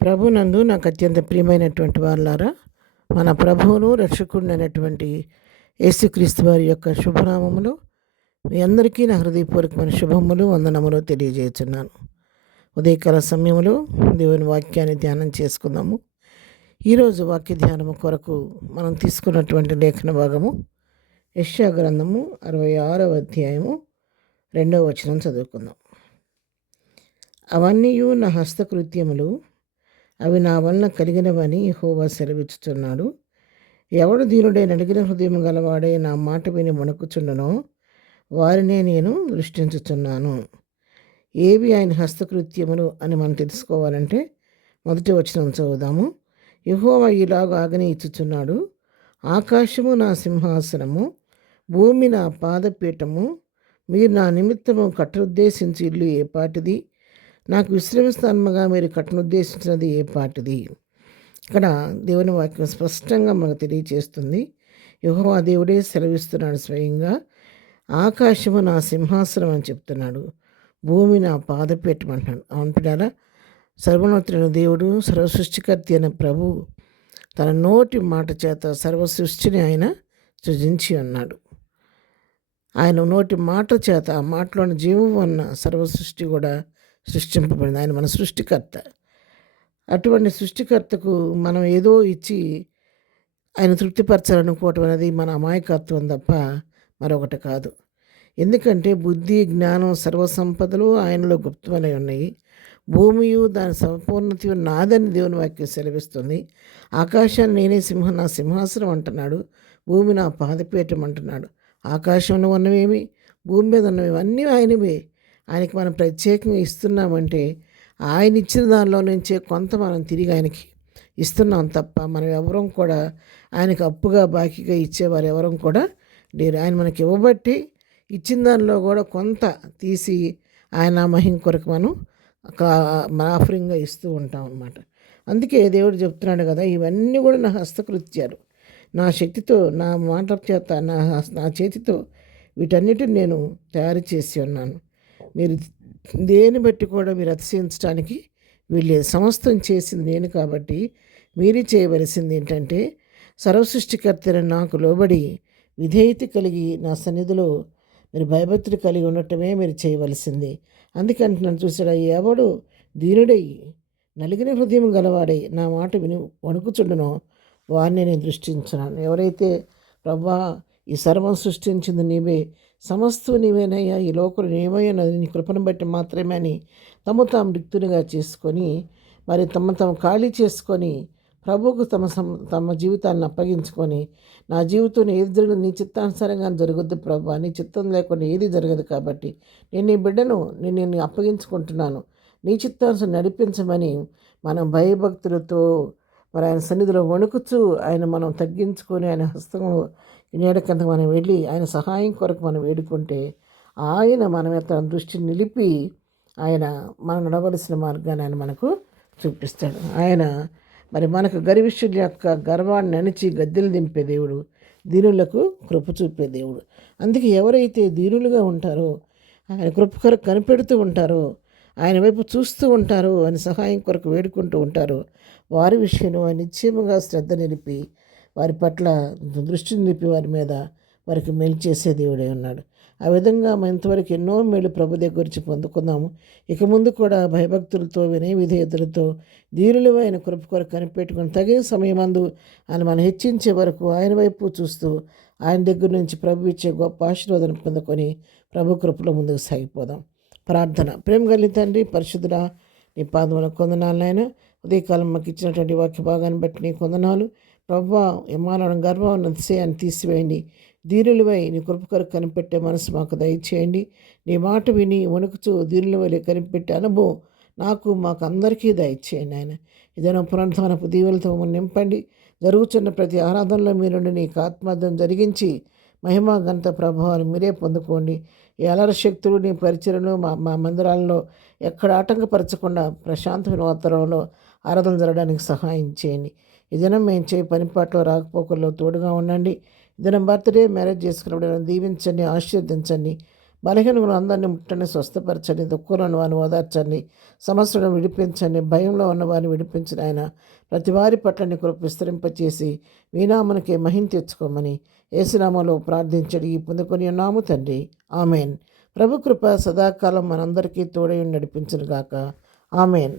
ప్రభునందు నాకు అత్యంత ప్రియమైనటువంటి వాళ్ళారా, మన ప్రభువును రక్షకుడినైనటువంటి యేసుక్రీస్తు వారి యొక్క శుభనామములు మీ అందరికీ నా హృదయపూర్వకమైన శుభములు వందనములు తెలియజేస్తున్నాను. ఉదయకాల సమయంలో దేవుని వాక్యాన్ని ధ్యానం చేసుకుందాము. ఈరోజు వాక్య ధ్యానము కొరకు మనం తీసుకున్నటువంటి లేఖన భాగము యెషయా గ్రంథము 66వ అధ్యాయము 2వ వచనం చదువుకుందాం. అవన్నీ నా హస్తకృత్యములు, అవి నా వలన కలిగినవని యెహోవా సెలవిచ్చుచున్నాడు. ఎవడు దీనుడైన అడిగిన హృదయం గలవాడే నా మాట విని వణుకుచుండునో వారినే నేను దృష్టించుచున్నాను. ఏవి ఆయన హస్తకృత్యములు అని మనం తెలుసుకోవాలంటే మొదటి వచనం చదువుదాము. యెహోవా ఇలాగ ఆజ్ఞ ఇచ్చుచున్నాడు. ఆకాశము నా సింహాసనము, భూమి నా పాదపీఠము. మీరు నా నిమిత్తము కట్టనుద్దేశించి ఇల్లు ఏ పాటిది? నాకు విశ్రమస్థానముగా మీరు కట్టనుద్దేశించినది ఏ పాటిది? ఇక్కడ దేవుని వాక్యం స్పష్టంగా మనకు తెలియచేస్తుంది. యెహోవా దేవుడే సెలవిస్తున్నాడు స్వయంగా. ఆకాశము నా సింహాసనం అని చెప్తున్నాడు, భూమి నా పాదపీఠం అంటున్నాడు. అవును పిల్లారా, సర్వోన్నతుడైన దేవుడు, సర్వసృష్టికర్త అయిన ప్రభు తన నోటి మాట చేత సర్వ సృష్టిని ఆయన సృజించి ఉన్నాడు. ఆయన నోటి మాట చేత, ఆ మాటలోని జీవం ఉన్న సర్వ సృష్టి కూడా సృష్టింపబడింది. ఆయన మన సృష్టికర్త. అటువంటి సృష్టికర్తకు మనం ఏదో ఇచ్చి ఆయన తృప్తిపరచాలనుకోవటం అనేది మన అమాయకత్వం తప్ప మరొకటి కాదు. ఎందుకంటే బుద్ధి, జ్ఞానం, సర్వసంపదలు ఆయనలో గుప్తమై ఉన్నాయి. భూమియు దాని సంపూర్ణత నాదని దేవుని వాక్యం సెలవిస్తుంది. ఆకాశాన్ని నేనే నా సింహాసనం అంటున్నాడు, భూమి నా పాదపీఠం అంటున్నాడు. ఆకాశంలో ఉన్నవేమి, భూమి మీద ఉన్నవి అన్నీ ఆయనవే. ఆయనకి మనం ప్రత్యేకంగా ఇస్తున్నామంటే ఆయన ఇచ్చిన దానిలో నుంచే కొంత మనం తిరిగి ఆయనకి ఇస్తున్నాం తప్ప మనం ఎవరం కూడా ఆయనకు అప్పుగా బాకీగా ఇచ్చేవారు ఎవరం కూడా లేరు. ఆయన మనకి ఇవ్వబట్టి ఇచ్చిన దానిలో కూడా కొంత తీసి ఆయన మహిమ కొరకు మనం ఆఫరింగ్గా ఇస్తూ ఉంటాం అన్నమాట. అందుకే దేవుడు చెప్తున్నాడు కదా, ఇవన్నీ కూడా నా హస్తకృత్యాలు, నా శక్తితో, నా మాట చేత, నా చేతితో వీటన్నిటిని నేను తయారు చేసి ఉన్నాను. మీరు దేని బట్టి కూడా మీరు అతిశయించడానికి వీళ్ళేది. సమస్తం చేసింది నేను కాబట్టి మీరు చేయవలసింది ఏంటంటే సర్వసృష్టికర్త నాకు లోబడి విధేయత కలిగి నా సన్నిధిలో మీరు భయభక్తులు కలిగి ఉండటమే మీరు చేయవలసింది. అందుకంటే నన్ను చూసాడా, ఎవడు దీనుడై నలిగిన హృదయం గలవాడై నా మాట విని వణుకుచుండునో వారిని నేను దృష్టించున్నాను. ఎవరైతే ప్రభా ఈ సర్వం సృష్టించింది నీవే, సమస్తం నీవేనయ్యా, ఈ లోకలు నీవయ్యన్నది నీ కృపను బట్టి మాత్రమే అని తాము రిక్తునిగా చేసుకొని, మరి తమ ఖాళీ చేసుకొని ప్రభువుకు తమ జీవితాలను అప్పగించుకొని, నా జీవితం ఏది జరగదు, నీ చిత్తానుసారంగా జరగద్దు ప్రభు, నీ చిత్తం లేకుండా ఏది జరగదు కాబట్టి నేను నీ బిడ్డను నేను అప్పగించుకుంటున్నాను, నీ చిత్తానుసారం నడిపించమని మనం భయభక్తులతో మరి ఆయన సన్నిధిలో వణుకుతూ ఆయన మనం తగ్గించుకొని ఆయన హస్తం నీడకంత మనం వెళ్ళి ఆయన సహాయం కొరకు మనం వేడుకుంటే ఆయన మన మీద తన దృష్టిని నిలిపి ఆయన మనం నడవలసిన మార్గాన్ని ఆయన మనకు చూపిస్తాడు. ఆయన మరి మనకు గర్విష్ఠుల యొక్క గర్వాన్ని అణిచి గద్దెలు దింపే దేవుడు, దీనులకు కృప చూపే దేవుడు. అందుకే ఎవరైతే దీనులుగా ఉంటారో, ఆయన కృప కొరకు కనిపెడుతూ ఉంటారో, ఆయన వైపు చూస్తూ ఉంటారో, ఆయన సహాయం కొరకు వేడుకుంటూ ఉంటారో, వారి విషయంలో ఆయన నిశ్చయముగా శ్రద్ధ నిలిపి వారి పట్ల దృష్టిని నిలిపి వారి మీద వారికి మేలు చేసే దేవుడే ఉన్నాడు. ఆ విధంగా మనం ఇంతవరకు ఎన్నో మేలు ప్రభు దగ్గర గురించి పొందుకుందాము. ఇక ముందు కూడా భయభక్తులతో, వినయ విధేయతలతో దీనులు ఆయన కృప కొరకు కనిపెట్టుకుని తగిన సమయమందు ఆయన మనం హెచ్చించే వరకు ఆయన వైపు చూస్తూ ఆయన దగ్గర నుంచి ప్రభు ఇచ్చే గొప్ప ఆశీర్వాదం పొందుకొని ప్రభు కృపలో ముందుకు సాగిపోదాం. ప్రార్థన. ప్రేమ కలిగిన తండ్రి, పరిశుద్ధుడా, నీ పాదములకు కొందనాలు నాయన. ఉదయకాలం మాకు ఇచ్చినటువంటి వాక్య భాగాన్ని బట్టి నీ కొందనాలు ప్రభువా. ఎమ్మాలను గర్వం అతిశయాన్ని తీసివేయండి. దీనులవై నీ కృప కొరకు కనిపెట్టే మనసు మాకు దయచేయండి. నీ మాట విని వణుకుతూ దీనుల వలె కనిపెట్టే అనుభవం మాకు అందరికీ దయచేయండి ఆయన. ఏదైనా పునరుద్ధరణపు దీవులతో నింపండి. జరుగుతున్న ప్రతి ఆరాధనలో మీరుండి నీకు ఆత్మార్థం జరిగించి మహిమా ఘనత ప్రభావాలు మీరే పొందుకోండి. ఈ అలర శక్తులు నీ పరిచయను మా మందిరాల్లో ఎక్కడ ఆటంకపరచకుండా ప్రశాంతమైన వాతావరణంలో ఆరాధన జరగడానికి సహాయం చేయండి. ఈ దినం మేము చేయ పనిపాట్లో రాకపోకల్లో తోడుగా ఉండండి. ఈ దినం బర్త్డే, మ్యారేజ్ చేసుకున్నప్పుడు దీవించండి, ఆశీర్వదించండి. బలహీనులను అందరినీ ముట్టండి, స్వస్థపరచండి, దుఃఖంలో వారిని ఓదార్చండి, సమస్యలను విడిపించండి, భయంలో ఉన్న వారిని విడిపించిన ఆయన ప్రతి వారి పట్ల నీ కృప విస్తరింపచేసి మీ నామమునకే మహిమ తెచ్చుకోమని యేసునామములో ప్రార్థించడి ఈ పొందుకొని ఉన్నాము తండ్రి. ఆమెన్. ప్రభు కృప సదాకాలం మనందరికీ తోడై నడిపించును గాక. ఆమెన్.